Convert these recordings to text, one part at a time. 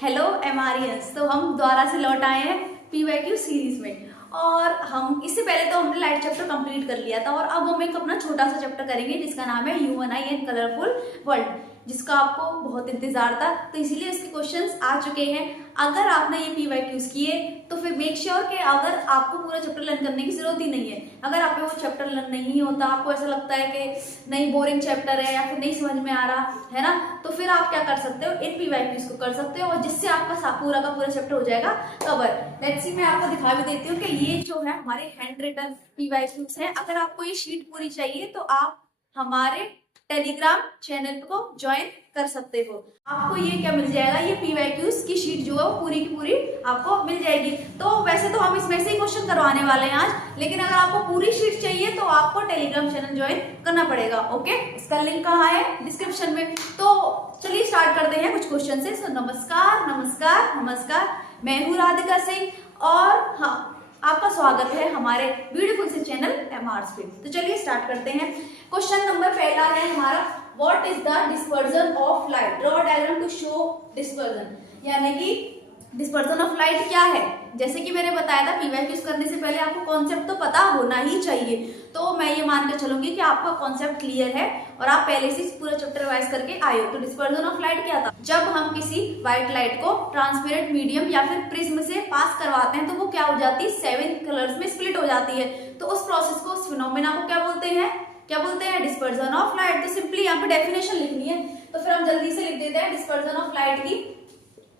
Hello एमआरियंस। तो हम दोबारा से लौट आए हैं पीवाईक्यू सीरीज में। और हम इससे पहले तो हमने लाइट चैप्टर कंप्लीट कर लिया था और अब हम एक अपना छोटा सा चैप्टर करेंगे जिसका नाम है human I and colourful world, जिसका आपको बहुत इंतजार था, तो इसीलिए इसके क्वेश्चंस आ चुके हैं। अगर आपने ये पीवाईक्यूज किए तो फिर मेक श्योर कि अगर आपको पूरा चैप्टर लर्न करने की जरूरत ही नहीं है, अगर आपको वो चैप्टर लर्न नहीं होता, आपको ऐसा लगता है कि नहीं बोरिंग चैप्टर है या फिर नहीं समझ में आ रहा है ना, तो फिर आप क्या कर सकते हो, इन पीवाईक्यूज को कर सकते हो और जिससे आपका पूरा का पूरा चैप्टर हो जाएगा कवर। लेट्स सी, मैं आपको दिखा भी देती हूँ कि ये जो है हमारे हैंड रिटन पीवाईक्यूज है। अगर आपको ये शीट पूरी चाहिए तो आप हमारे टेलीग्राम चैनल को ज्वाइन कर सकते हो। आपको ये क्या मिल जाएगा, ये पीवाईक्यूज की शीट जो है वो पूरी की पूरी आपको मिल जाएगी। तो वैसे तो हम इसमें से ही क्वेश्चन करवाने वाले हैं आज, लेकिन अगर आपको पूरी शीट चाहिए तो आपको टेलीग्राम चैनल ज्वाइन करना पड़ेगा। ओके, इसका लिंक कहाँ है, डिस्क्रिप्शन में। तो चलिए स्टार्ट करते हैं कुछ क्वेश्चन से। सो नमस्कार नमस्कार नमस्कार, मैं हूँ राधिका सिंह और हाँ, आपका स्वागत है हमारे ब्यूटीफुल से चैनल एमआर्स पे। तो चलिए स्टार्ट करते हैं। क्वेश्चन नंबर पहला है हमारा, what is the dispersion of light, draw diagram to show dispersion. यानी कि डिस्पर्जन ऑफ लाइट क्या है। जैसे कि मैंने बताया था, पीवाईक्यूज करने से पहले आपको कॉन्सेप्ट तो पता होना ही चाहिए। तो मैं ये मान के चलूंगी कि आपका कॉन्सेप्ट क्लियर है और आप पहले से पूरा चैप्टर रिवाइज करके आए हो। तो डिस्पर्जन ऑफ लाइट क्या था, जब हम किसी व्हाइट लाइट को ट्रांसपेरेंट मीडियम या फिर प्रिज्म से पास करवाते हैं तो वो क्या हो जाती है, 7 कलर्स में स्प्लिट हो जाती है। तो उस प्रोसेस को, उस फिनोमेना को क्या बोलते हैं, डिस्पर्जन ऑफ लाइट। तो सिंपली यहाँ पे डेफिनेशन लिखनी है, तो फिर हम जल्दी से लिख देते हैं डिस्पर्जन ऑफ लाइट की,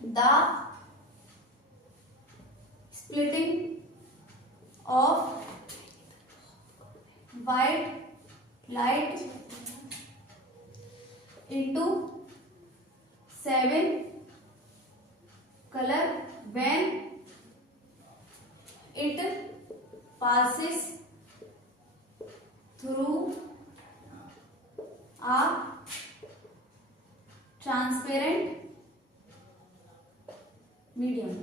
the splitting of white light into 7 color when it passes through a transparent medium।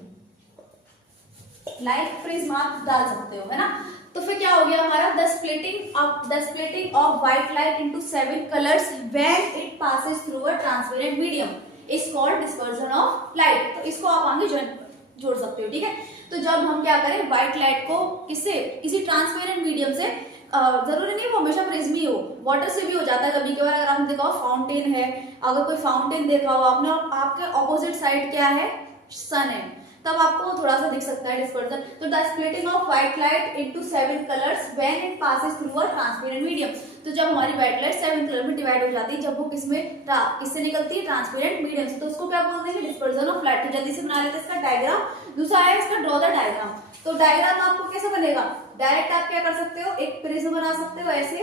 Like prism आप डाल सकते हो, है ना। तो फिर क्या हो गया हमारा, the splitting of white light into 7 colours when it passes through a transparent medium is called dispersion of light. तो इसको आप आगे जोड़ सकते हो, ठीक है। तो जब हम क्या करें, व्हाइट लाइट को किसी ट्रांसपेरेंट मीडियम से, जरूरी नहीं वो हमेशा प्रिज्म ही हो, वाटर से भी हो जाता है कभी कभार। अगर आपने देखा हो फाउंटेन है, अगर कोई फाउंटेन देखा हो आपने और आपके ऑपोजिट साइड क्या है, सन है, तब आपको थोड़ा सा दिख सकता है डिस्पर्जन। तो the splitting of white light into 7 colours when it passes through a transparent medium. तो जब हमारी व्हाइट लाइट 7 कलर में डिवाइड हो जाती है, जब वो किससे निकलती है, ट्रांसपेरेंट मीडियम से, तो उसको क्या बोलते हैं, डिस्पर्जन ऑफ लाइट। तो जल्दी से बना लेते हैं इसका डायग्राम। दूसरा है इसका ड्रॉ द डायग्राम। तो डायग्राम आपको कैसे बनेगा, डायरेक्ट आप क्या कर सकते हो, एक प्रिज्म बना सकते हो ऐसे।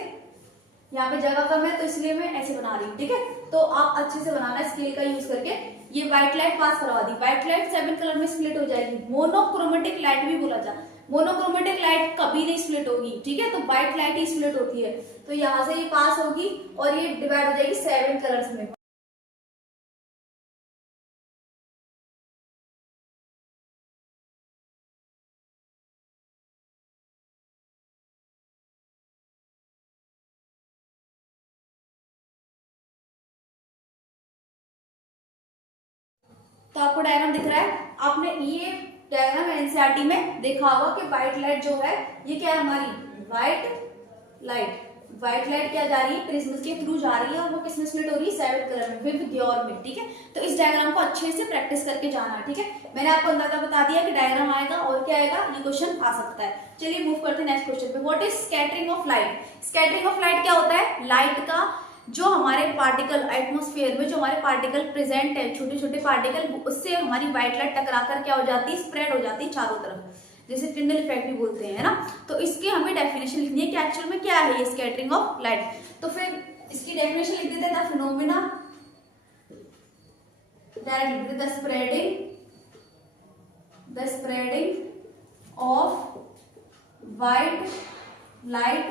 यहाँ पे जगह कम है तो इसलिए मैं ऐसे बना रही हूँ, ठीक है। तो आप अच्छे से बनाना स्केल का यूज करके। ये व्हाइट लाइट पास करवा दी, व्हाइट लाइट 7 कलर में स्प्लिट हो जाएगी। मोनोक्रोमेटिक लाइट भी बोला जाता है, मोनोक्रोमेटिक लाइट कभी नहीं स्प्लिट होगी, ठीक है। तो व्हाइट लाइट ही स्प्लिट होती है। तो यहाँ से ये पास होगी और ये डिवाइड हो जाएगी 7 कलर्स में। तो आपको डायग्राम दिख रहा है, आपने ये डायग्राम एनसीईआरटी में देखा होगा कि व्हाइट लाइट जो है ये क्या है हमारी व्हाइट लाइट क्या जा रही है, प्रिज्म के थ्रू जा रही है और वो किसमें स्प्लिट हो रही है, 7 कलर में, विद ग्योर में, ठीक है। तो इस डायग्राम को अच्छे से प्रैक्टिस करके जाना है, ठीक है। मैंने आपको अंदाजा बता दिया कि डायग्राम आएगा और क्या आएगा, ये क्वेश्चन आ सकता है। चलिए मूव करते हैं नेक्स्ट क्वेश्चन पे। What is scattering of light. Scattering of light क्या होता है, लाइट का जो हमारे पार्टिकल एटमॉस्फेयर में जो हमारे पार्टिकल प्रेजेंट है, छोटे छोटे पार्टिकल, उससे हमारी व्हाइट लाइट टकराकर क्या हो जाती है, स्प्रेड हो जाती है चारों तरफ, जैसे टिंडल इफेक्ट भी बोलते हैं, है ना। तो इसकी हमें डेफिनेशन लिखनी है कि एक्चुअल में क्या है ये स्कैटरिंग ऑफ लाइट। तो फिर इसकी डेफिनेशन लिख देते हैं, the phenomena that the spreading of white light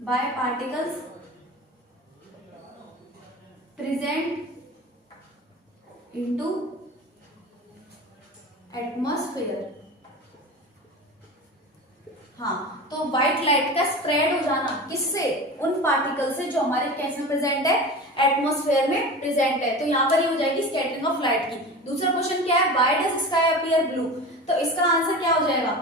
by particles present into atmosphere। हाँ, तो व्हाइट लाइट का स्प्रेड हो जाना किससे, उन पार्टिकल से जो हमारे केस में प्रेजेंट है एटमॉस्फेयर में प्रेजेंट है। तो यहाँ पर ये हो जाएगी स्कैटरिंग ऑफ लाइट की। दूसरा क्वेश्चन क्या है, why does sky appear blue, तो इसका आंसर क्या हो जाएगा,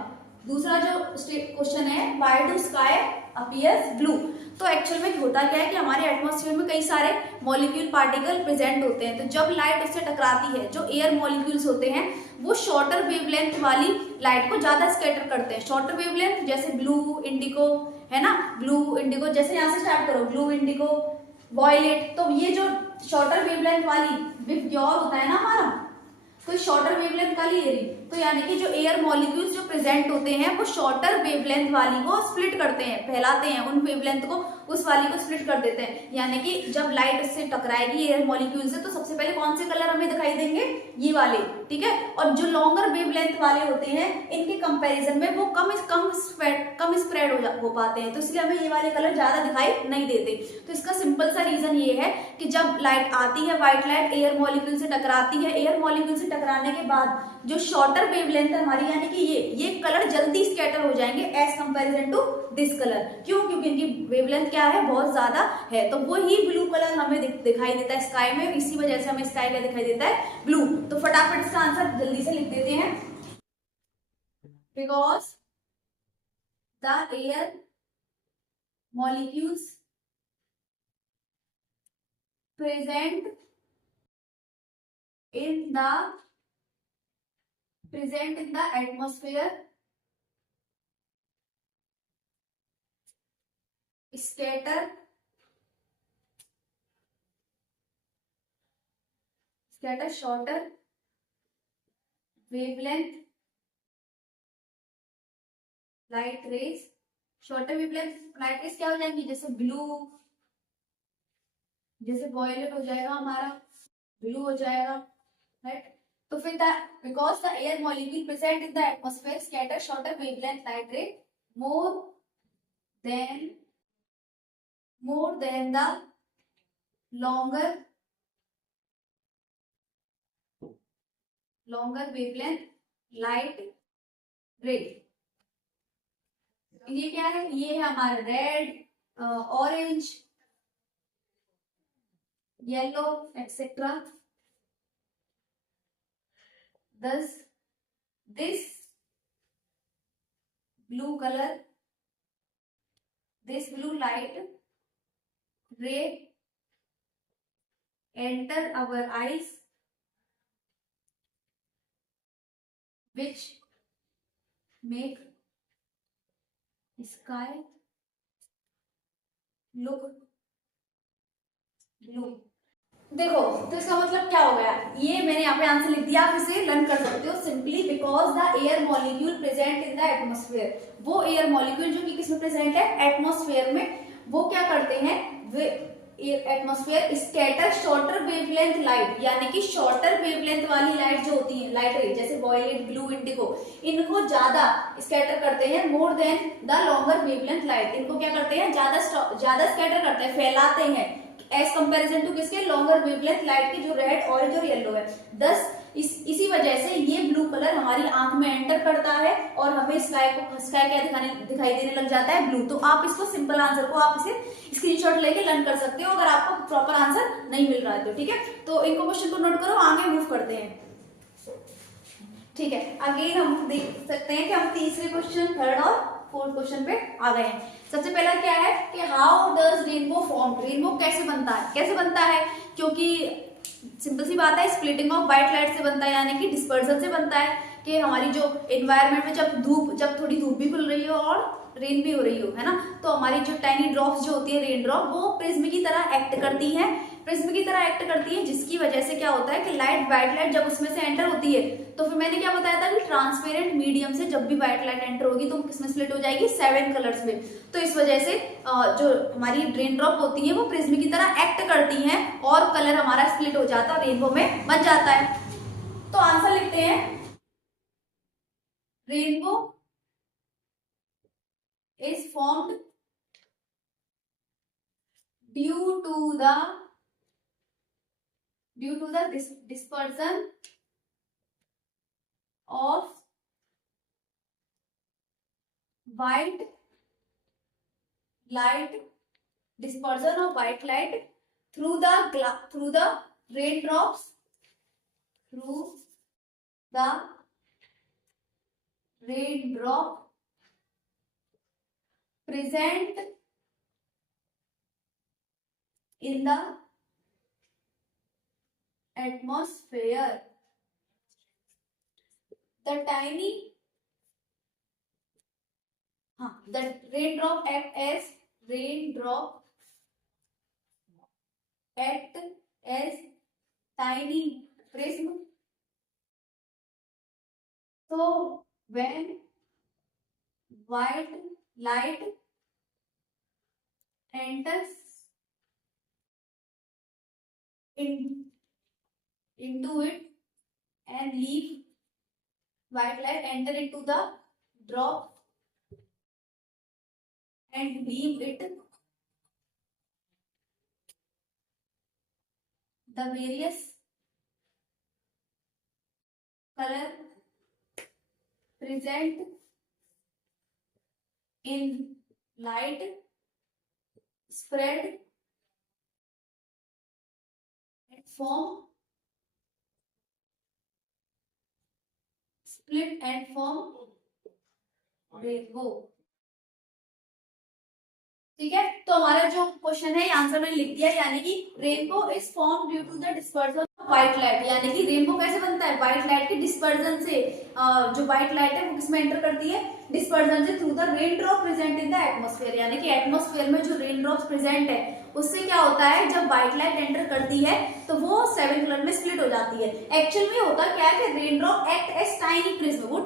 दूसरा जो क्वेश्चन है why do sky appear blue. तो एक्चुअल में होता क्या है कि हमारे एटमॉस्फेयर में कई सारे मॉलिक्यूल पार्टिकल प्रेजेंट होते हैं, तो जब लाइट उससे टकराती है, जो एयर मॉलिक्यूल्स होते हैं वो शॉर्टर वेवलेंथ वाली लाइट को ज्यादा स्कैटर करते हैं। शॉर्टर वेवलेंथ जैसे ब्लू, इंडिगो, है ना, ब्लू इंडिगो, जैसे यहाँ से स्टार्ट करो, ब्लू इंडिगो वॉयलेट, तो ये जो शॉर्टर वेवलेंथ वाली विबग्योर होता है ना हमारा, तो शॉर्टर वेवलेंथ वाली एरी, तो यानी कि जो एयर मॉलिक्यूल्स जो प्रेजेंट होते हैं वो शॉर्टर वेवलेंथ वाली को स्प्लिट करते हैं, फैलाते हैं उन वेवलेंथ को, उस वाली को स्प्लिट कर देते हैं। यानी कि जब लाइट उससे टकराएगी एयर मॉलिक्यूल से, तो सबसे पहले कौन से कलर हमें दिखाई देंगे, ये वाले, ठीक है। और जो लॉन्गर वेवलेंथ वाले होते हैं इनके कंपैरिजन में वो कम स्प्रेड हो पाते हैं, तो इसलिए हमें ये वाले कलर ज्यादा दिखाई नहीं देते। तो इसका सिंपल सा रीजन ये है कि जब लाइट आती है, व्हाइट लाइट एयर मॉलिक्यूल से टकराती है, एयर मॉलिक्यूल से टकराने के बाद जो शॉर्टर वेवलेंथ है हमारी, यानी कि ये कलर जल्दी स्कैटर हो जाएंगे as comparison to this colour. क्यों, क्योंकि इनकी वेवलेंथ क्या है, बहुत ज्यादा है, तो वो ही ब्लू कलर हमें दिखाई देता है स्काई में, इसी वजह से हमें स्काई क्या दिखाई देता है, ब्लू। तो फटाफट इसका आंसर जल्दी से लिख देते हैं, because the air molecules present in the atmosphere scatter shorter wavelength light rays। Shorter wavelength light rays क्या हो जाएंगी, जैसे ब्लू, जैसे वॉयलेट हो जाएगा हमारा, ब्लू हो जाएगा, राइट। तो फिर because the air molecule present in the atmosphere scatter shorter wavelength light रे more than the longer wavelength light ray। ये क्या है, ये है हमारा red, orange, yellow etcetera. Thus this blue color, this blue light ray enter our eyes, which make sky look blue। देखो, तो इसका मतलब क्या हो गया, ये मैंने यहाँ पे आंसर लिख दिया, आप इसे लर्न कर सकते हो simply, because the air molecule present in the atmosphere, वो एयर मॉलिक्यूल जो कि किसमें प्रेजेंट है, एटमॉस्फेयर में, वो क्या करते हैं, atmosphere scatter shorter wavelength light, यानी कि शॉर्टर वेवलेंथ वाली लाइट जो होती है, लाइट रे जैसे वॉयलेट, ब्लू, इंडिगो, इनको ज्यादा स्कैटर करते हैं more than the longer wavelength light. इनको क्या करते हैं, ज्यादा स्कैटर करते हैं, फैलाते हैं एज कंपैरिजन टू किसके, लॉन्गर वेवलेंथ लाइट की जो रेड, ऑरेंज और येलो है। दस इसी वजह से ये ब्लू कलर हमारी आंख में एंटर करता है और हमें स्काई क्या दिखाई देने लग जाता है, ब्लू। तो आप इसको सिंपल आंसर को आप इसे स्क्रीनशॉट लेके लर्न कर सकते हो अगर आपको प्रॉपर आंसर नहीं मिल रहा है तो, ठीक है। तो इनको क्वेश्चन को नोट करो, आगे मूव करते हैं, ठीक है। अगेन हम देख सकते हैं कि हम तीसरे क्वेश्चन, थर्ड और फोर्थ क्वेश्चन पे आ गए हैं। सबसे पहला क्या है कि how does rainbow form, rainbow कैसे बनता है, क्योंकि सिंपल सी बात है, स्प्लिटिंग ऑफ व्हाइट लाइट से बनता है, यानी कि डिस्पर्जन से बनता है, कि हमारी जो एनवायरनमेंट में जब थोड़ी धूप भी खुल रही हो और रेन भी हो रही हो, है ना, तो हमारी जो टाइनी ड्रॉप्स जो होती है, रेन ड्रॉप, वो प्रिज्म की तरह एक्ट करती है, जिसकी वजह से क्या होता है कि व्हाइट लाइट जब उसमें से एंटर होती है, तो फिर मैंने क्या बताया था कि ट्रांसपेरेंट मीडियम से जब भी व्हाइट लाइट एंटर होगी तो किसमें स्प्लिट हो जाएगी, 7 कलर्स में। तो इस वजह से जो हमारी रेन ड्रॉप होती है वो प्रिज्म की तरह एक्ट करती हैं और कलर हमारा स्प्लिट हो जाता है, रेनबो में बन जाता है। तो आंसर लिखते हैं, rainbow is formed due to the dispersion of white light through the raindrops, through the raindrop present in the atmosphere, the tiny the raindrop act as tiny prism. So when white light enters in into it and leave white light enter into the drop and leave it, the various color present in light spread and form split and form rainbow. ठीक है, तो हमारा जो question है answer मैंने लिख दिया, यानी कि rainbow is form due to the dispersion of white light. यानी कि रेनबो कैसे बनता है? व्हाइट लाइट के डिस्पर्जन से। जो व्हाइट लाइट है वो किसमें एंटर करती है? डिस्पर्जन से, through the rain drop present in the atmosphere. यानी कि एटमोस्फेयर में जो रेन ड्रॉप्स प्रेजेंट है उससे क्या होता है, जब व्हाइट लाइट एंटर करती है तो वो 7 कलर में स्प्लिट हो जाती है। एक्चुअल में होता क्या है कि raindrop act as tiny prism, वो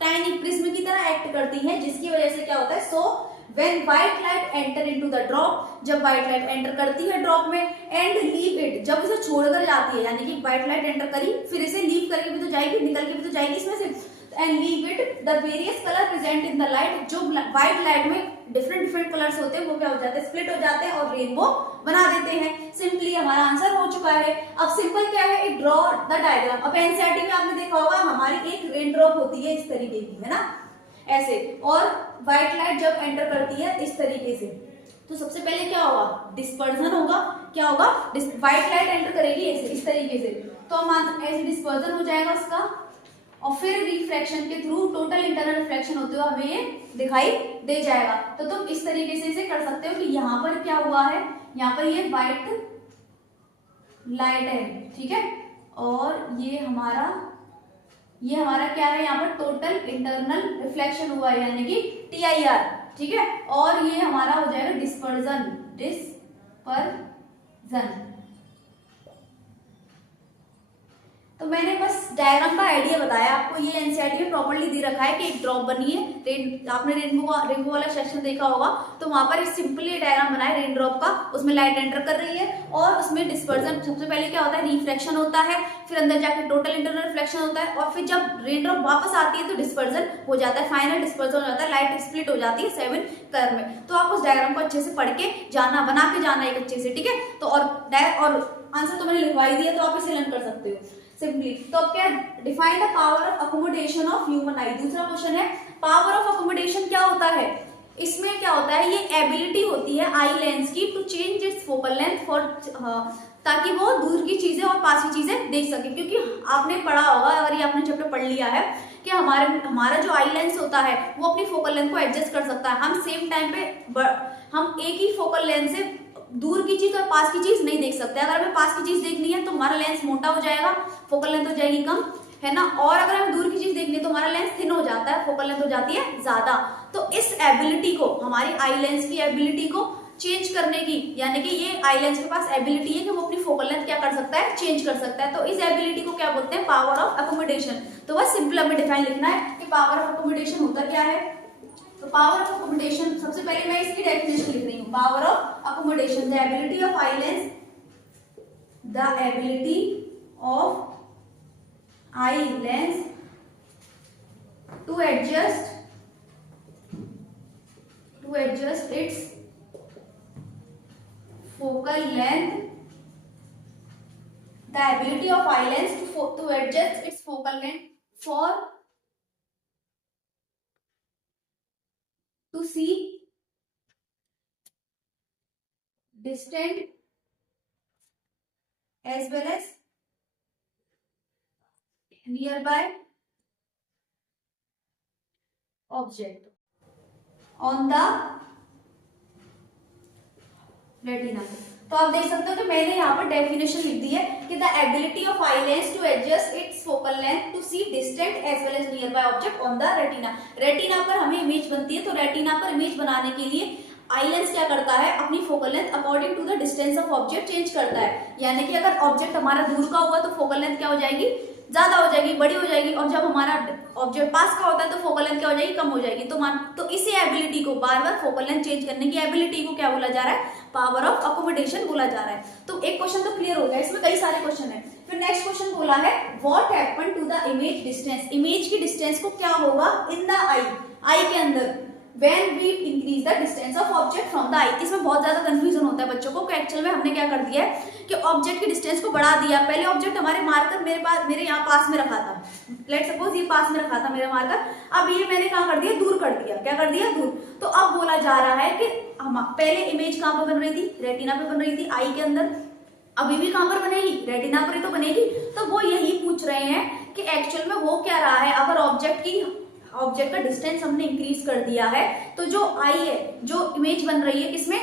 टाइनी प्रिज्म की तरह एक्ट करती है, जिसकी वजह से क्या होता है, सो when white light enter into the drop, जब white light enter करती है ड्रॉप में, and leave it, जब इसे छोड़कर जाती है, यानी कि white light enter करी फिर इसे लीव करके भी तो जाएगी, निकल के भी तो जाएगी इसमें से, and leave it, the various color present in the light, जो white light में डिफरेंट कलर्स होते हैं वो क्या हो जाते हैं, स्प्लिट हो जाते हैं और रेनबो बना देते हैं। सिंपली हमारा आंसर हो चुका है। अब सिंपल क्या है, ड्रॉ द डायग्राम। अब एनसीईआरटी में आपने देखा होगा हमारी एक रेन ड्रॉप होती है इस तरीके की, है ना, ऐसे, और व्हाइट लाइट जब एंटर करती है इस तरीके से, तो सबसे पहले क्या होगा, डिस्पर्जन होगा। क्या होगा, व्हाइट लाइट एंटर करेगी ऐसे इस तरीके से, तो हम ऐसे डिस्पर्जन हो जाएगा उसका, और फिर रिफ्लेक्शन के थ्रू टोटल इंटरनल रिफ्लेक्शन होते हुए हमें ये दिखाई दे जाएगा। तो तुम इस तरीके से इसे कर सकते हो कि यहाँ पर क्या हुआ है, यहाँ पर ये व्हाइट लाइट है, ठीक है, और ये हमारा क्या है, यहाँ पर टोटल इंटरनल रिफ्लेक्शन हुआ है, यानी कि TIR, ठीक है, और ये हमारा हो जाएगा डिस्पर्जन। तो मैंने बस डायग्राम का आइडिया बताया आपको। ये एनसीईआरटी में प्रॉपर्ली दे रखा है कि एक ड्रॉप बनी है, आपने रेनबो वाला सेक्शन देखा होगा, तो वहां पर सिंपली डायग्राम बनाया रेन ड्रॉप का, उसमें लाइट एंटर कर रही है और उसमें डिस्पर्जन, सबसे पहले क्या होता है, रिफ्लेक्शन होता है, फिर अंदर जाकर टोटल इंटरनल रिफ्लेक्शन होता है, और फिर जब रेन ड्रॉप वापस आती है तो डिस्पर्जन हो जाता है, फाइनल डिस्पर्जन हो जाता है, लाइट स्प्लिट हो जाती है 7 कलर में। तो आप उस डायग्राम को अच्छे से पढ़ के जाना, बना के जाना एक अच्छे से, ठीक है। तो और आंसर तो मैंने लिखवा ही दिया, तो आप इसे लर्न कर सकते हो सिंपली। तो अब क्या, define the power of accommodation of human आई। दूसरा क्वेश्चन है, पावर ऑफ अकोमोडेशन क्या होता है? इसमें क्या होता है, ये एबिलिटी होती है आई लेंस की to change its focal length for, ताकि वो दूर की चीजें और पास की चीजें देख सके। क्योंकि आपने पढ़ा होगा, अगर ये आपने चैप्टर पढ़ लिया है, कि हमारा जो आई लेंस होता है वो अपनी फोकल लेंथ को एडजस्ट कर सकता है। हम सेम टाइम पे हम एक ही फोकल लेंथ से दूर की चीज और पास की चीज नहीं देख सकते। अगर हमें पास की चीज देखनी है तो हमारा लेंस मोटा हो जाएगा, फोकल लेंथ हो जाएगी कम, है ना, और अगर हमें दूर की चीज देखनी है तो हमारा लेंस थिन हो जाता है, फोकल लेंथ हो जाती है ज्यादा। तो इस एबिलिटी को, हमारी आई लेंस की एबिलिटी को चेंज करने की, यानी कि ये आई लेंस के पास एबिलिटी है कि वो अपनी फोकल लेंथ क्या कर सकता है, चेंज कर सकता है। तो इस एबिलिटी को क्या बोलते हैं, पावर ऑफ अकोमोडेशन। तो बस सिंपल हमें डिफाइन लिखना है कि पावर ऑफ अकोमोडेशन होता क्या है। तो पावर ऑफ अकोमोडेशन, सबसे पहले मैं इसकी डेफिनेशन लिख रही हूँ। Power of accommodation, the ability of eye lens, the ability of eye lens to adjust its focal length, the ability of eye lens to adjust its focal length for to see distant as well as nearby object on the retina. तो आप देख सकते हो कि मैंने यहाँ पर definition लिख दी है कि the ability of eye lens to adjust its focal length to see distant as well as nearby object on the retina. Retina पर हमें इमेज बनती है, तो रेटिना पर इमेज बनाने के लिए आई लेंस क्या करता है, अपनी focal length according to the distance of object change करता है। यानी कि अगर ऑब्जेक्ट हमारा दूर का होगा तो फोकल लेंथ क्या हो जाएगी, ज्यादा हो जाएगी, बड़ी हो जाएगी, और जब हमारा ऑब्जेक्ट पास का होता है तो फोकल लेंथ क्या हो जाएगी, कम हो जाएगी। तो इसी एबिलिटी को, बार बार फोकल लेंथ चेंज करने की एबिलिटी को क्या बोला जा रहा है, पावर ऑफ अकोमोडेशन बोला जा रहा है। तो एक क्वेश्चन तो क्लियर हो गया, इसमें कई सारे क्वेश्चन है। फिर नेक्स्ट क्वेश्चन बोला है what happen to the image distance, image की डिस्टेंस को क्या होगा इन द आई के अंदर when we increase the distance of object from the eye। इसमें बहुत ज्यादा कंफ्यूजन होता है बच्चों को कि एक्चुअल में हमने क्या कर दिया है कि ऑब्जेक्ट की डिस्टेंस को बढ़ा दिया। पहले ऑब्जेक्ट हमारे मार्कर मेरे यहाँ पास में रखा था, लेट सपोज ये पास में रखा था मेरा मार्कर, अब ये मैंने कहाँ कर दिया, दूर कर दिया। क्या कर दिया, दूर। तो अब बोला जा रहा है कि हम पहले इमेज कहाँ पर बन रही थी, रेटिना पे बन रही थी, आई के अंदर, अभी भी कहाँ पर बनेगी, रेटिना पर ही तो बनेगी। तो वो यही पूछ रहे हैं कि एक्चुअल में हो क्या रहा है, अगर ऑब्जेक्ट का डिस्टेंस हमने इंक्रीज कर दिया है तो जो आई है, जो इमेज बन रही है किसमें,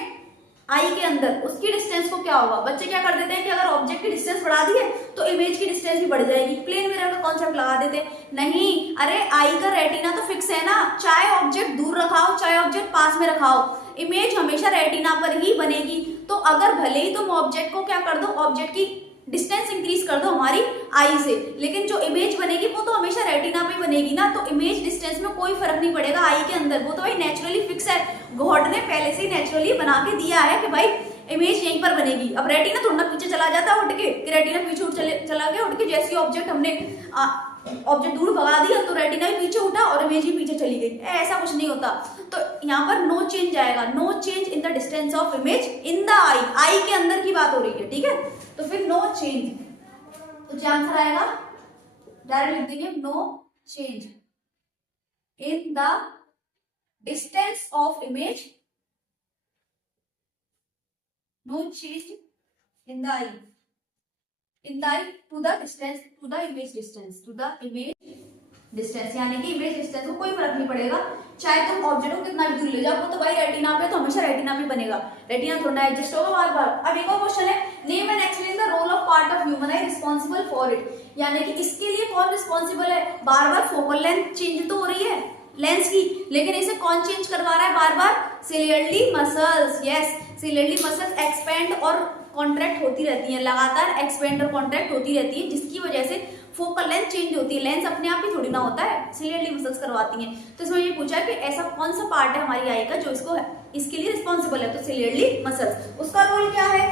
आई के अंदर, उसकी डिस्टेंस को क्या होगा। बच्चे क्या कर देते हैं कि अगर ऑब्जेक्ट की डिस्टेंस बढ़ा दी है तो इमेज की डिस्टेंस भी बढ़ जाएगी, प्लेन मिरर का कॉन्सेप्ट लगा देते। नहीं, अरे आई का रेटिना तो फिक्स है ना, चाहे ऑब्जेक्ट दूर रखाओ चाहे ऑब्जेक्ट पास में रखाओ, इमेज हमेशा रेटिना पर ही बनेगी। तो अगर भले ही तुम ऑब्जेक्ट को क्या कर दो, ऑब्जेक्ट की डिस्टेंस इंक्रीज कर दो हमारी आई से, लेकिन जो इमेज बनेगी वो तो हमेशा रेटिना पे बनेगी ना। तो इमेज डिस्टेंस में कोई फर्क नहीं पड़ेगा आई के अंदर, वो तो भाई नेचुरली फिक्स है, गॉड ने पहले से ही नेचुरली बना के दिया है कि भाई इमेज यहीं पर बनेगी। अब रेटिना थोड़ा पीछे चला जाता है उठ के, रेटिना पीछे चला गया उठ के, जैसे ऑब्जेक्ट हमने ऑब्जेक्ट दूर भगा दिया तो रेटिना भी पीछे उठा और इमेज भी पीछे चली गई, ऐसा कुछ नहीं होता। तो यहाँ पर नो चेंज आएगा, no change in the distance of image in the eye के अंदर की बात हो रही है, ठीक है। तो फिर नो चेंज, तो क्या आंसर आएगा, डायरेक्ट लिख देंगे no change in the distance of image, no change in the eye, in the eye to the distance, to the image distance, to the image distance, यानी कि इमेज डिस्टेंस को कोई फर्क नहीं पड़ेगा, चाहे तुम ऑब्जेक्ट को कितना भी दूर ले जाओ, वो तो भाई रेटिना पे तो हमेशा रेटिना पे बनेगा, रेटिना थोड़ा एडजस्ट होगा बार बार। अब एक और क्वेश्चन है, name and explain the role of part of human eye responsible for it, यानी कि इसके लिए कौन रिस्पॉन्सिबल है। बार बार फोकल लेंथ चेंज तो हो रही है लेंस की, लेकिन इसे कौन चेंज करवा रहा है बार बार, ciliary muscles. Yes, ciliary muscles expand और कॉन्ट्रैक्ट होती रहती है, लगातार एक्सपेंड और कॉन्ट्रैक्ट होती रहती है, जिसकी वजह से फोकल लेंथ चेंज होती है। लेंस अपने आप ही थोड़ी ना होता है, सिलियरली मसल्स करवाती हैं। तो इसमें ये पूछा कि ऐसा कौन सा पार्ट है हमारी आई का जो इसके लिए रिस्पॉन्सिबल है, तो सिलियरली मसल्स। उसका रोल क्या है,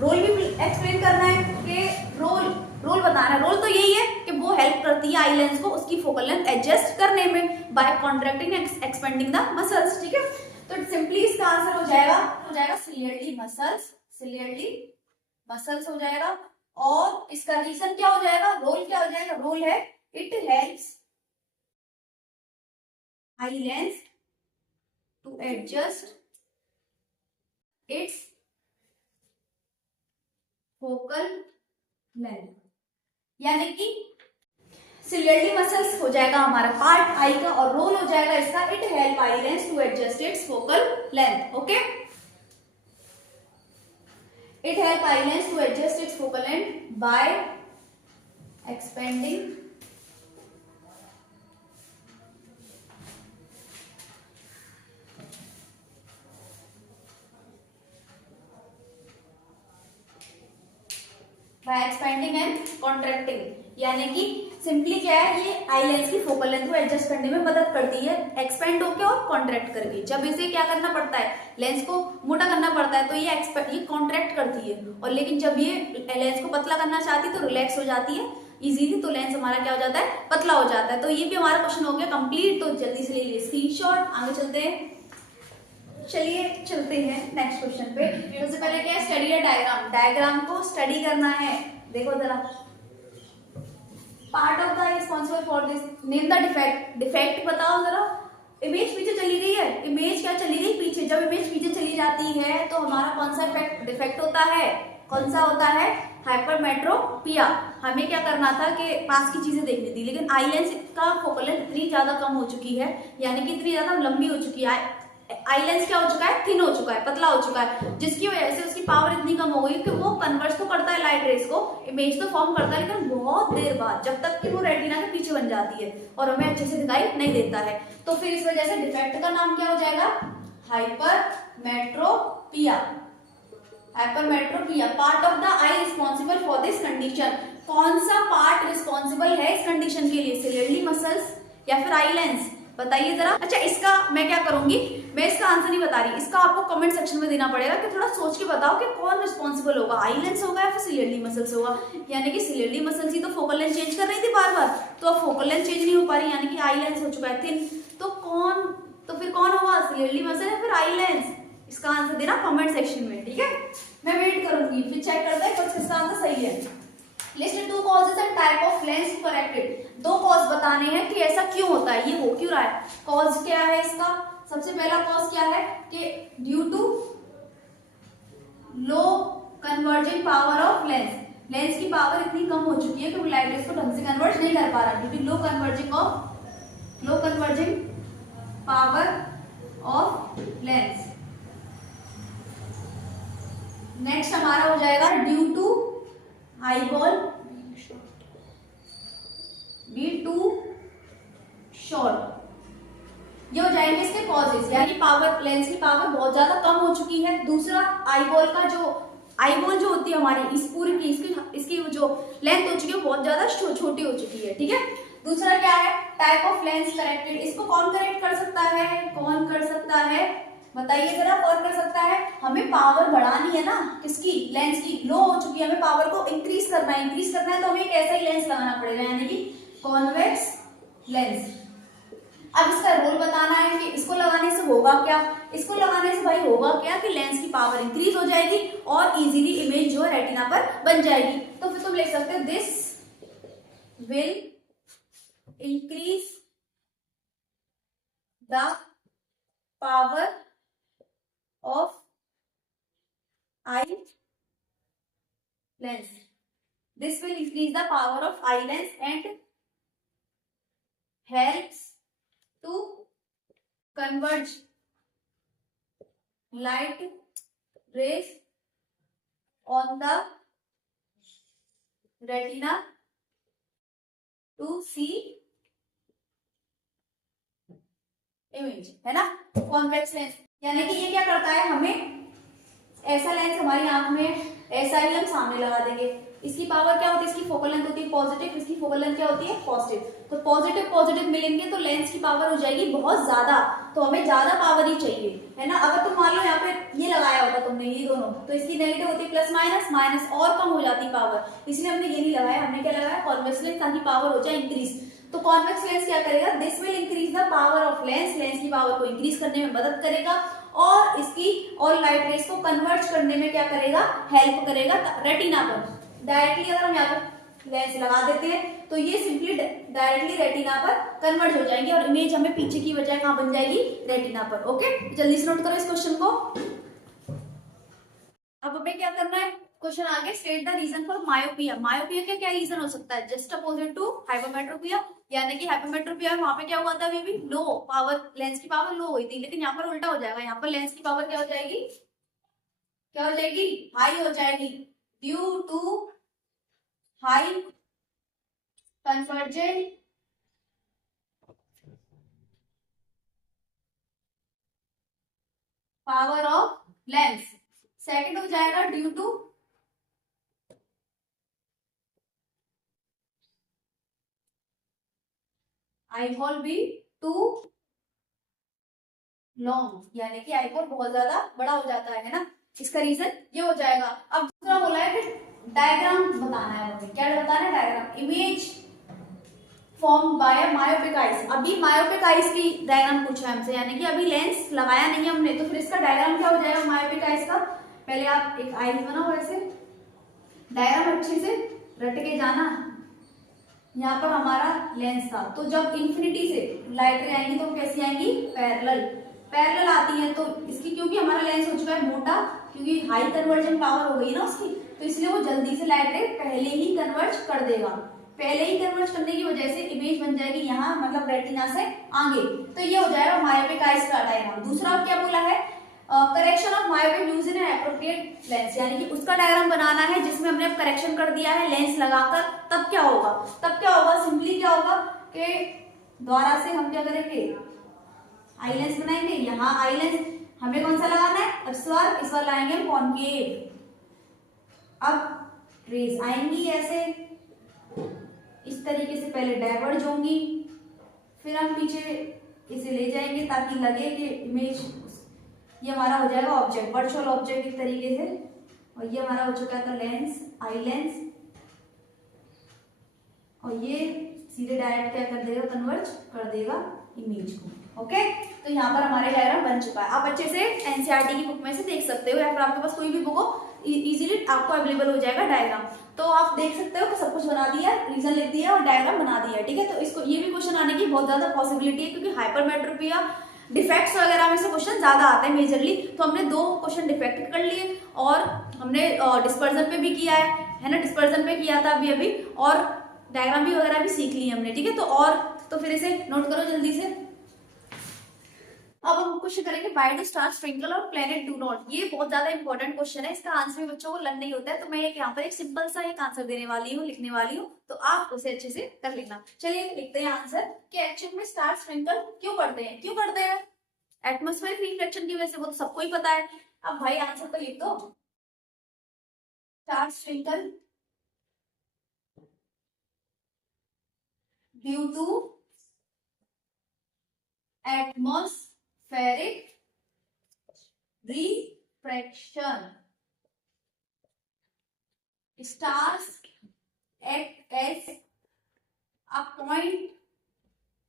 रोल भी एक्सप्लेन करना है कि रोल बताना है। रोल तो यही है कि वो हेल्प करती है आई लेंस को उसकी फोकल लेंथ एडजस्ट करने में by contracting expanding the muscles, ठीक है। तो सिंपली इसका आंसर हो जाएगा सिलियरली मसल्स हो जाएगा। और इसका रीजन क्या हो जाएगा, रोल क्या हो जाएगा, रोल है it helps eye lens to adjust its focal length, यानी कि सिलियरली मसल्स हो जाएगा हमारा पार्ट आई का, और रोल हो जाएगा इसका it help eye lens to adjust its focal length. Okay, it help eye lens to adjust its focal length by expanding and contracting, यानी कि सिंपली क्या है, ये आई लेंस की फोकल लेंथ को एडजस्ट करने में मदद करती है, एक्सपेंड होकर और कॉन्ट्रैक्ट करके। जब इसे क्या करना पड़ता है, लेंस को मोटा करना पड़ता है, तो ये कॉन्ट्रैक्ट करती है, और लेकिन जब ये लेंस को पतला करना चाहती है तो रिलैक्स हो जाती है इजीली, तो लेंस हमारा क्या हो जाता है, पतला हो जाता है। तो ये भी हमारा क्वेश्चन हो गया कंप्लीट। तो जल्दी से ले लीजिए स्क्रीनशॉट, आगे चलते हैं। चलते हैं नेक्स्ट क्वेश्चन पे। सबसे पहले क्या है, स्टडी है डायग्राम, डायग्राम को स्टडी करना है। देखो जरा, part of the responsible for this, name the defect, defect बताओ जरा। इमेज पीछे चली गई है, इमेज क्या चली गई पीछे, जब इमेज पीछे चली जाती है तो हमारा कौन सा डिफेक्ट होता है, कौन सा होता है? हाइपरमेट्रोपिया। हमें क्या करना था कि पास की चीजें देखनी थी, लेकिन आई लेंस का फोकल लेंथ इतनी ज्यादा कम हो चुकी है, यानी कि इतनी ज्यादा लंबी हो चुकी है, आई लेंस क्या हो चुका है? थिन हो चुका है, पतला हो चुका है, जिसकी वजह से उसकी पावर इतनी कम हो गई कि वो कन्वर्ट तो करता है लाइट रेस को, इमेज तो फॉर्म करता है, लेकिन बहुत देर बाद, जब तक कि वो रेटिना के पीछे बन जाती है और हमें अच्छे से दिखाई नहीं देता है। तो फिर इस वजह से डिफेक्ट का नाम क्या हो जाएगा? Hypermetropia. Hypermetropia, part of the I responsible for this condition. कौन सा पार्ट रिस्पॉन्सिबल है इस कंडीशन के लिए? सिलियरली मसल्स या फिर आई लेंस? बताइए जरा। अच्छा, इसका मैं क्या करूंगी, मैं इसका आंसर नहीं बता रही, इसका आपको कमेंट सेक्शन में देना पड़ेगा कि थोड़ा सोच के बताओ कि कौन रिस्पॉन्सिबल होगा, आई लेंस होगा या फिर सिलियरली मसल्स होगा। यानी कि सिलियरली मसल्स ही तो फोकल लेंथ चेंज कर रही थी बार बार, तो अब फोकल लेंथ चेंज नहीं हो पा रही, यानी कि आई लेंस हो चुका है थिन। तो फिर कौन होगा? सिलियरली मसल या फिर आई लेंस? इसका आंसर देना कमेंट सेक्शन में, ठीक है? मैं वेट करूंगी, फिर चेक करते हैं कौन इसका आंसर सही है। List two causes and type of lens corrected. दो कॉज बताने हैं कि ऐसा क्यों होता है, ये हो क्यों रहा है। कॉज क्या है इसका? सबसे पहला कॉज क्या है कि due to low converging power of lens. Lens की पावर इतनी कम हो चुकी है कि वो लाइट रेस को ढंग से कन्वर्ट नहीं कर पा रहा, due to low converging power of lens. Next हमारा हो जाएगा due to eyeball be too short. ये हो जाएंगे इसके कॉजेस, यानी पावर, लेंस की पावर बहुत ज्यादा कम हो चुकी है। दूसरा, आईबॉल जो होती है हमारी, इस पूरी की इसकी जो लेंथ हो चुकी है बहुत ज्यादा छोटी हो चुकी है, ठीक है। दूसरा क्या है? Type of lens corrected. इसको कौन करेक्ट कर सकता है? कौन कर सकता है? बताइए जरा, कौन कर सकता है? हमें पावर बढ़ानी है ना, किसकी? लेंस की। लो हो चुकी है, हमें पावर को इंक्रीज करना है तो हमें एक ऐसा ही लेंस लगाना पड़ेगा, यानी कि कॉन्वेक्स लेंस। अब इसका रोल बताना है कि इसको लगाने से होगा क्या। इसको लगाने से भाई होगा क्या कि लेंस की पावर इंक्रीज हो जाएगी और इजीली इमेज जो है रेटिना पर बन जाएगी। तो फिर तुम लिख सकते हो this will increase the power of eye lens. This will increase the power of eye lens and helps to converge light rays on the retina to see image, है ना। कॉन्वेक्स लेंस यानी कि ये क्या करता है, हमें ऐसा लेंस हमारी आंख में ऐसा ही हम सामने लगा देंगे। इसकी पावर क्या होती है? इसकी फोकल लेंथ होती है पॉजिटिव, इसकी फोकल लेंथ क्या होती है? पॉजिटिव। तो पॉजिटिव मिलेंगे तो लेंस की पावर हो जाएगी बहुत ज्यादा, तो हमें ज्यादा पावर ही चाहिए, है ना। अगर तुम मान लो यहाँ पे ये लगाया होता तुमने, ये दोनों, तो इसकी नेगेटिव होती है प्लस माइनस और कम हो जाती पावर, इसलिए हमने ये नहीं लगाया। हमने क्या लगाया? कॉन्वेक्स लेंस, ताकि पावर हो जाए इंक्रीज। तो कॉन्वेक्स लेंस क्या करेगा? This will increase the power of lens, lens की पावर को इंक्रीज करने में मदद करेगा और इसकी और लाइट रेस को कन्वर्ट करने में क्या करेगा? हेल्प करेगा रेटिना पर। डायरेक्टली अगर हम यहाँ पर लेंस लगा देते हैं तो ये सिंपली डायरेक्टली रेटिना पर कन्वर्ट हो जाएंगे और इमेज हमें पीछे की बजाय कहाँ बन जाएगी? रेटिना पर। ओके, जल्दी से नोट करो इस क्वेश्चन को। अब हमें क्या करना है? क्वेश्चन आगे, state the reason for myopia. Myopia का क्या रीजन हो सकता है? जस्ट अपोजिट टू हाइपरमेट्रोपिया, यानी कि हाइपरमेट्रोपिया वहां पे क्या हुआ था? बेबी लो पावर, लेंस की पावर लो हुई थी, लेकिन यहाँ पर उल्टा हो जाएगा। यहाँ पर लेंस की पावर क्या हो जाएगी? क्या हो जाएगी? हाई हो जाएगी, due to high convergent power of lens. Second हो जाएगा due to eyeball be too long, यानी कि आईबॉल बहुत ज्यादा बड़ा हो जाता है ना, इसका रीजन ये हो जाएगा। अब दूसरा बोला है कि डायग्राम बताना है हमें। क्या बताना है? Diagram. Image form by myopic eyes. अभी मायोपिक आइज की डायग्राम पूछा है हमसे, यानी कि अभी लेंस लगाया नहीं हमने, तो फिर इसका डायग्राम क्या हो जाएगा मायोपिक आइज का? पहले आप एक आइज बनाओ, ऐसे डायग्राम अच्छे से रट के जाना। यहाँ पर हमारा लेंस था, तो जब इंफिनिटी से लाइट रे आएंगी तो कैसी आएंगी? पैरेलल आती है। तो इसकी, क्योंकि हमारा लेंस हो चुका है मोटा, क्योंकि हाई कन्वर्जन पावर हो गई ना उसकी, तो इसलिए वो जल्दी से लाइट रे पहले ही कन्वर्ज कर देगा। पहले ही कन्वर्ज करने की वजह से इमेज बन जाएगी यहाँ, मतलब रेटिना से आगे। तो ये हो जाएगा मायोपिक आइज का डायग्राम। दूसरा क्या बोला है, correction of myopic using N appropriate lens, यानी कि उसका डायग्राम बनाना है जिसमें हमने अब करेक्शन कर दिया है लेंस लगाकर। तब क्या होगा, तब क्या होगा, सिंपली क्या होगा कि द्वारा से हम क्या करेंगे, आई लेंस बनाएंगे। यहाँ आई लेंस हमें कौन सा लगाना है, इस बार लाएंगे कॉनकेव। अब रेज आएंगी ऐसे इस तरीके से, पहले डाइवर्ज होंगी, फिर हम पीछे इसे ले जाएंगे ताकि लगे कि इमेज, ये हमारा हो जाएगा ऑब्जेक्ट, वर्चुअल ऑब्जेक्ट इस तरीके से। और ये हमारा हो चुका था लेंस, आई लेंस, और ये सीधे डायरेक्ट क्या कर देगा, कन्वर्ज कर देगा इमेज को। ओके, तो यहाँ पर हमारे डायग्राम बन चुका है। आप अच्छे से एनसीईआरटी की बुक में से देख सकते हो, या फिर आपके पास कोई भी बुक हो, इजीली आपको अवेलेबल हो जाएगा डायग्राम। तो आप देख सकते हो कि सब कुछ बना दिया, रीजन लिख दिया और डायग्राम बना दिया। ठीक है, तो इसको ये भी क्वेश्चन आने की बहुत ज्यादा पॉसिबिलिटी है, क्योंकि हाइपरमेट्रोपिया डिफेक्ट्स वगैरह में से क्वेश्चन ज्यादा आते हैं मेजरली। तो हमने 2 क्वेश्चन डिफेक्ट कर लिए, और हमने डिस्पर्जन पे भी किया है ना, डिस्पर्जन पे किया था अभी, और डायग्राम भी वगैरह भी सीख लिए हमने। ठीक है, तो फिर इसे नोट करो जल्दी से। अब हम क्वेश्चन करेंगे, व्हाई डू स्टार्स ट्विंकल और प्लैनेट डू नॉट। ये बहुत ज्यादा इंपॉर्टेंट क्वेश्चन है, इसका आंसर भी बच्चों को लर्न नहीं होता है। तो मैं यहाँ पर एक सिंपल सा एक आंसर देने वाली हूँ, लिखने वाली हूँ, तो आप उसे अच्छे से कर लेना। चलिए लिखते हैं आंसर कि एक्चुअल में स्टार्स ट्विंकल क्यों करते हैं, क्यों करते हैं, एटमॉस्फेरिक रिफ्लेक्शन की वजह से, वो तो सबको ही पता है। अब भाई आंसर तो लिख दो, stars twinkle due to atmospheric refraction. Stars act as a point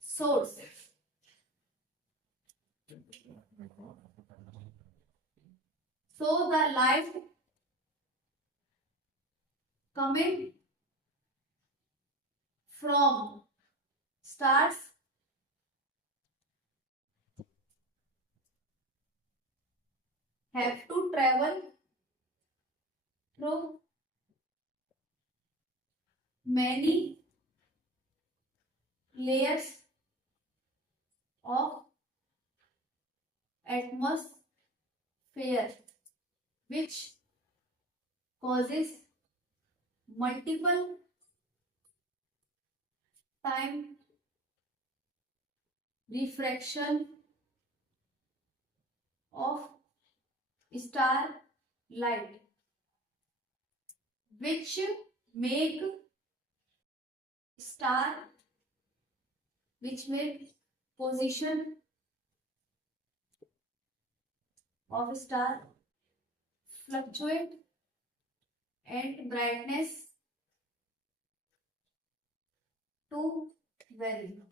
source. So the light coming from stars have to travel through many layers of atmosphere, which causes multiple time refraction of star light, which make position of star fluctuate and brightness to vary.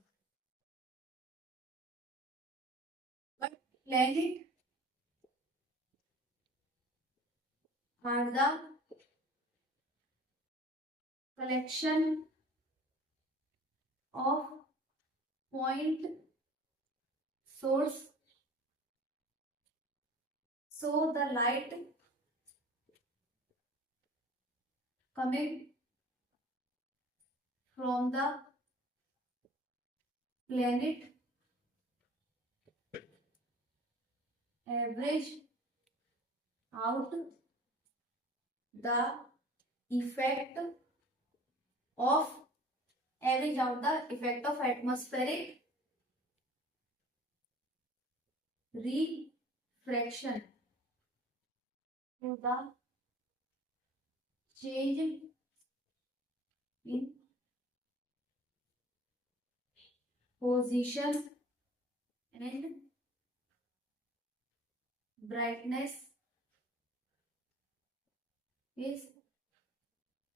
But planet are the collection of point source, so the light coming from the planet average out the effect of atmospheric refraction to the change in position and brightness is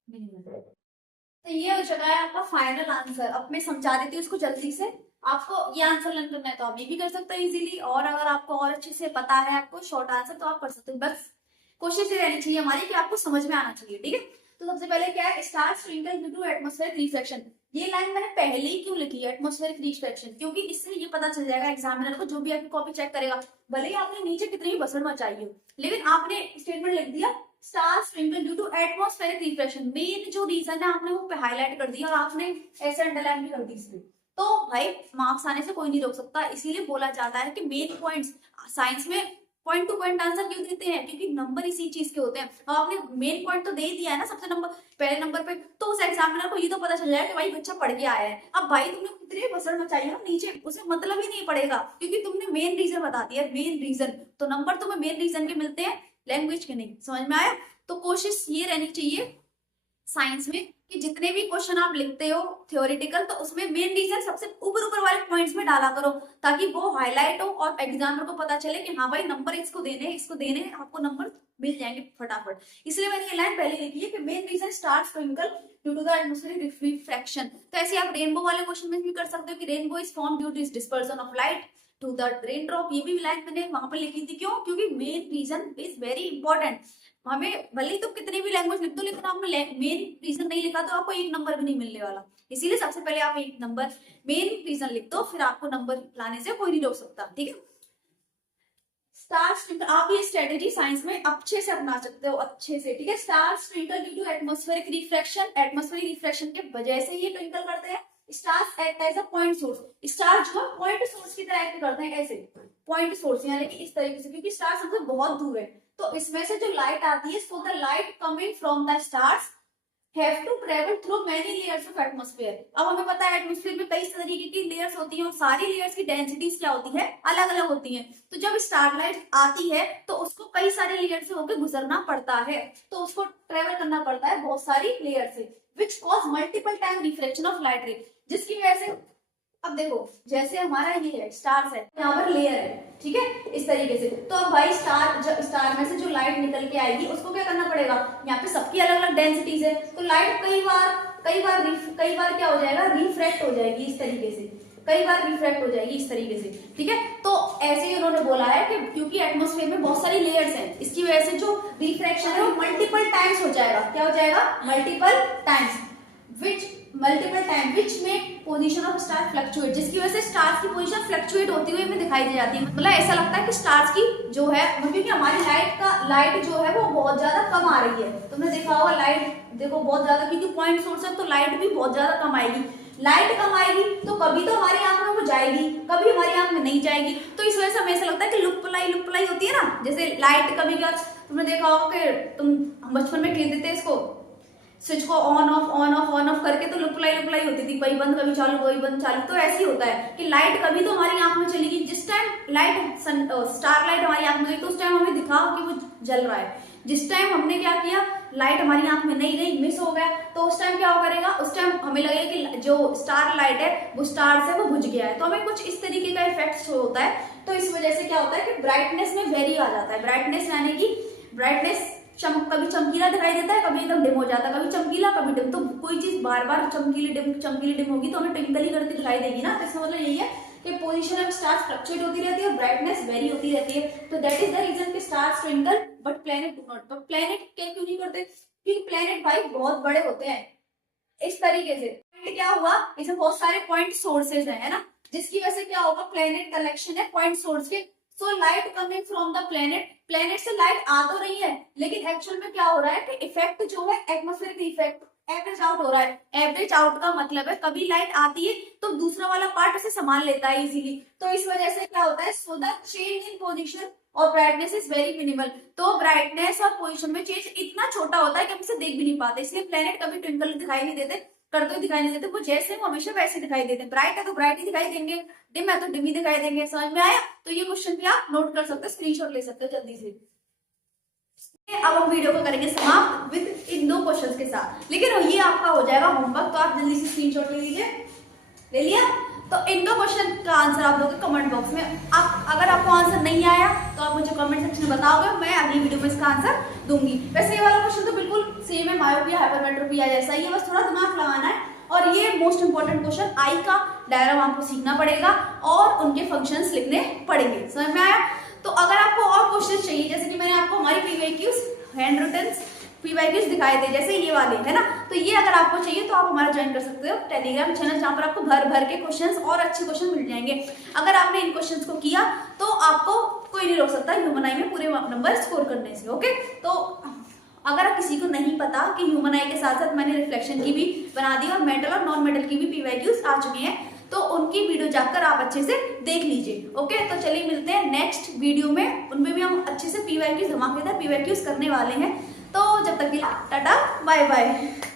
minimal. तो ये हो चुका है आपका final answer. अब मैं समझा देती हूँ इसको जल्दी से। आपको ये आंसर लर्न करना है तो आप ये भी कर सकते हो इजीली, और अगर आपको और अच्छे से पता है आपको शॉर्ट आंसर तो आप कर सकते हो। बस कोशिश ये रहनी चाहिए हमारी कि आपको समझ में आना चाहिए। ठीक है, तो सबसे पहले क्या है, stars twinkle due to atmospheric reflection. ये लाइन मैंने पहले ही क्यों लिखी है, एटमॉस्फेरिक रिफ्लेक्शन, क्योंकि इससे ये पता चल जाएगा एग्जामिनर को, जो भी आपकी कॉपी चेक करेगा, भले ही आपने नीचे कितनी भी बसड़ मचाई हो, लेकिन आपने स्टेटमेंट लिख दिया stars twinkle due to atmospheric reflection. Main जो रीजन है आपने वो पे हाईलाइट कर दिया और आपने ऐसे अंडरलाइन भी कर दी इसमें, तो भाई मार्क्स आने से कोई नहीं रोक सकता। इसीलिए बोला जाता है कि मेन पॉइंट्स साइंस में पॉइंट टू पॉइंट आंसर क्यों देते हैं, क्योंकि नंबर इसी चीज के होते हैं। अब आपने मेन पॉइंट तो दे ही दिया है ना सबसे नंबर पहले नंबर पे, तो उस एग्जामिनर को ये तो पता चल जाएगा कि भाई बच्चा पढ़ के आया है। अब भाई तुमने कितने बसर मचाई है नीचे, उसे मतलब ही नहीं पड़ेगा क्योंकि तुमने मेन रीजन बता दिया, मेन रीजन। तो नंबर तुम्हें मेन रीजन के मिलते हैं, लैंग्वेज के नहीं। समझ में आया? तो कोशिश ये रहनी चाहिए साइंस में कि जितने भी क्वेश्चन आप लिखते हो थ्योरेटिकल, तो उसमें मेन रीजन सबसे ऊपर ऊपर वाले पॉइंट्स में डाला करो, ताकि वो हाईलाइट हो और एग्जामिनर को पता चले कि हाँ भाई नंबर इसको देने आपको नंबर मिल जाएंगे फटाफट। इसलिए मैंने ये लाइन पहले लिखी है कि main reason stars twinkle due to the atmospheric refraction. तो ऐसे आप रेनबो वाले क्वेश्चन में भी कर सकते हो कि rainbow is form due to dispersion of light to the raindrop. ये भी लाइन मैंने वहां पर लिखी थी, क्यों? क्योंकि main reason is very important. हमें भले ही तो कितनी भी लैंग्वेज लिख दो, लेकिन आपने मेन रीजन नहीं लिखा तो आपको एक नंबर भी नहीं मिलने वाला। इसीलिए सबसे पहले आप एक नंबर मेन रीजन लिख दो, फिर आपको नंबर लाने से कोई नहीं रोक सकता। ठीक है, स्टार्स ट्विंकल आप ये स्ट्रेटेजी साइंस में अच्छे से अपना सकते हो, अच्छे से। ठीक है, stars twinkle due to atmospheric refraction. Atmospheric refraction के वजह से ये ट्विंकल करते हैं। Stars act as a point source. Star जो है पॉइंट सोर्स की तरह एक्ट करते हैं, ऐसे पॉइंट सोर्स, यानी कि इस तरीके से, क्योंकि स्टार हमसे बहुत दूर है। तो इसमें से जो लाइट आती है, so the light coming from the stars have to travel through many layers of atmosphere. अब हमें पता है एटमॉस्फेयर में कई तरीके की लेयर्स होती हैं और सारी लेयर्स की डेंसिटीज क्या होती है, अलग अलग होती हैं। तो जब स्टारलाइट आती है तो उसको कई सारे लेयर से होकर गुजरना पड़ता है, तो उसको ट्रेवल करना पड़ता है बहुत सारी लेयर से, which cause multiple time reflection of light रे, जिसकी वजह से अब देखो जैसे हमारा ये है स्टार्स है, यहाँ पर लेयर है, ठीक है, इस तरीके से। तो अब भाई स्टार में से जो लाइट निकल के आएगी उसको क्या करना पड़ेगा, यहाँ पे सबकी अलग अलग डेंसिटीज है, तो लाइट कई बार क्या हो जाएगा, रिफ्रैक्ट हो जाएगी इस तरीके से, कई बार रिफ्रैक्ट हो जाएगी इस तरीके से। ठीक है, तो ऐसे ही उन्होंने बोला है कि क्योंकि एटमॉस्फेयर में बहुत सारी लेयर्स हैं, इसकी वजह से जो रिफ्रैक्शन है वो मल्टीपल टाइम्स हो जाएगा। क्या हो जाएगा? मल्टीपल टाइम्स, विच में पोजीशन ऑफ स्टार फ्लक्चुएट, जिसकी वजह से स्टार्स की पोजीशन फ्लक्चुएट होती हुई हमें दिखाई दे जाती है। मतलब ऐसा लगता है कि स्टार्स की जो है, क्योंकि हमारी लाइट जो है वो बहुत ज्यादा कम आ रही है। तुमने देखा होगा लाइट देखो बहुत ज्यादा, क्योंकि पॉइंट सोर्स है तो लाइट भी बहुत ज्यादा कम आएगी। लाइट कम आएगी तो कभी तो हमारी आंख में वो जाएगी, कभी हमारी आंख में नहीं जाएगी। तो इस वजह से हमें ऐसा लगता है कि लुक पलाई होती है ना, जैसे लाइट कभी क्या तुमने देखा होगा कि तुम बचपन में खेलते थे इसको, स्विच को ऑन ऑफ करके, तो लुपलाई होती थी, कभी बंद कभी चालू कभी बंद चालू। तो ऐसे ही होता है कि लाइट कभी तो हमारी आंख में चलेगी, जिस टाइम लाइट स्टार लाइट हमारी आंख में गई तो उस टाइम हमें दिखा कि वो जल रहा है। जिस टाइम हमने क्या किया, लाइट हमारी आंख में नहीं गई, मिस हो गया, तो उस टाइम क्या करेगा, उस टाइम हमें लगेगा कि जो स्टार लाइट है वो स्टार से वो बुझ गया है। तो हमें कुछ इस तरीके का इफेक्ट होता है। तो इस वजह से क्या होता है कि ब्राइटनेस में वेरी आ जाता है। ब्राइटनेस यानी कि ब्राइटनेस कभी चमकीला दिखाई देता है, कभी एकदम डिम हो जाता है, कभी चमकीला कभी डिम। तो कोई चीज बार बार चमकीली डिम होगी तो हमें ट्विंकल ही करती दिखाई देगी ना। तो इसका मतलब यही है कि पोजीशन ऑफ स्टार्स फ्लक्चुएट होती रहती है और ब्राइटनेस वेरी होती रहती है। तो दैट इज द रीजन कि stars twinkle but planet do not. But planet क्यों नहीं करते? क्योंकि प्लैनेट भाई बहुत बड़े होते हैं इस तरीके से। क्या हुआ, इसमें बहुत सारे पॉइंट सोर्सेज है ना, जिसकी वजह से क्या होगा, प्लैनेट कलेक्शन है पॉइंट सोर्स के। So light coming from the planet से लाइट आ तो रही है, लेकिन एक्चुअल में क्या हो रहा है कि इफेक्ट जो है एटमॉस्फेरिक इफेक्ट एवरेज आउट हो रहा है। एवरेज आउट का मतलब है कभी लाइट आती है तो दूसरा वाला पार्ट उसे संभाल लेता है इजीली। तो इस वजह से क्या होता है, so the change in position और ब्राइटनेस इज वेरी मिनिमल। तो ब्राइटनेस और पोजीशन में चेंज इतना छोटा होता है कि हम इसे देख भी नहीं पाते। इसलिए प्लैनेट कभी ट्विंकल दिखाई नहीं देते, करते दिखाई नहीं देते, वो जैसे वो हमेशा वैसे दिखाई देते हैं। ब्राइट है तो ब्राइट ही दिखाई देंगे, डिम है तो डिम ही दिखाई देंगे। समझ में आया? तो ये क्वेश्चन भी आप नोट कर सकते हो, स्क्रीनशॉट ले सकते हो जल्दी से। अब हम वीडियो को करेंगे समाप्त विद इन 2 क्वेश्चंस के साथ, लेकिन ये आपका हो जाएगा होमवर्क, तो आप जल्दी से स्क्रीनशॉट ले लीजिए। ले लिया? तो इन 2 क्वेश्चन का आंसर आप लोगों के कमेंट बॉक्स में। आप अगर आपको आंसर नहीं आया तो आप मुझे कमेंट सेक्शन में बताओगे, मैं अगली वीडियो में इसका आंसर दूंगी। वैसे ये वाला क्वेश्चन तो बिल्कुल सेम है, मायोपिया हाइपरमेट्रोपिया जैसा ही है, बस थोड़ा दिमाग लगाना है। और ये मोस्ट इंपोर्टेंट क्वेश्चन, आई का डायग्राम आपको सीखना पड़ेगा और उनके फंक्शंस लिखने पड़ेंगे। समझ में आया? तो अगर आपको और क्वेश्चन चाहिए, जैसे कि मैंने आपको हमारी पीवाईक्यूज हैंड रिटन पीवाईक्यूज दिखाए थे, जैसे ये वाले है ना, तो ये अगर आपको चाहिए तो आप हमारा ज्वाइन कर सकते हो टेलीग्राम चैनल, जहाँ पर आपको भर के क्वेश्चंस और अच्छे क्वेश्चन मिल जाएंगे। अगर आपने इन क्वेश्चंस को किया तो आपको कोई नहीं रोक सकता ह्यूमन आई में पूरे नंबर स्कोर करने से। ओके, तो अगर किसी को नहीं पता कि ह्यूमन आई के साथ साथ मैंने रिफ्लेक्शन की भी बना दी और मेटल और नॉन मेटल की भी PYQs आ चुके हैं, तो उनकी वीडियो जाकर आप अच्छे से देख लीजिए। ओके, तो चलिए मिलते हैं नेक्स्ट वीडियो में, उनमें भी हम अच्छे से PYQs धमाकेदार PYQs करने वाले हैं। तो जब तक के लिए टाटा बाय बाय।